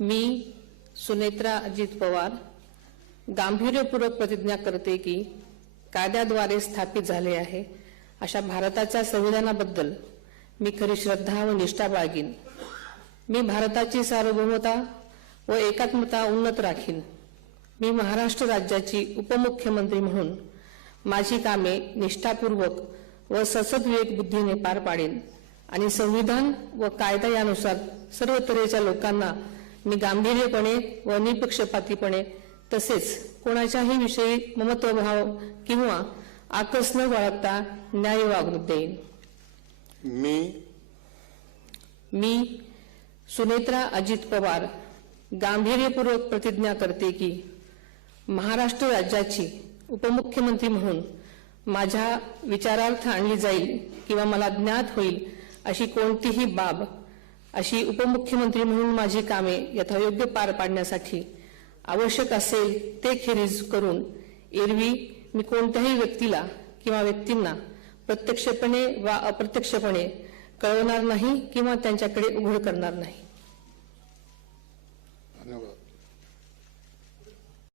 मी सुनेत्रा अजित पवार गांभीर्यपूर्वक प्रतिज्ञा करते की कायद्याद्वारे स्थापित झाले आहे अशा भारताच्या संविधानाबद्दल मी खरी श्रद्धा व निष्ठा बाळगीन। मी भारताची सार्वभौमता व एकात्मता उन्नत राखीन। मी महाराष्ट्र राज्याची उपमुख्यमंत्री म्हणून माझी कामे निष्ठापूर्वक व ससद्विवेक बुद्धीने पार पाडेन आणि संविधान व कायदा यानुसार सर्व तऱ्हेच्या लोकांना मी गांभीर्यपणे व निपक्षपातीपणे तसेच कोणाच्याही विषयी ममत्वभाव किंवा आकस न बाळगता न्याय वागणूक देईन। मी सुनेत्रा अजित पवार गांभीर्यपूर्वक प्रतिज्ञा करते की महाराष्ट्र राज्याची उपमुख्यमंत्री म्हणून माझ्या विचारार्थ आणली जाईल किंवा मला ज्ञात होईल अशी कोणतीही बाब अशी उपमुख्यमंत्री म्हणून माझी कामे यथायोग्य पार पाडण्यासाठी आवश्यक असेल ते खेरीज करून एरवी मी कोणत्याही व्यक्तीला किंवा व्यक्तींना प्रत्यक्षपणे वा अप्रत्यक्षपणे कळवणार नाही किंवा त्यांच्याकडे उघड करणार नाही।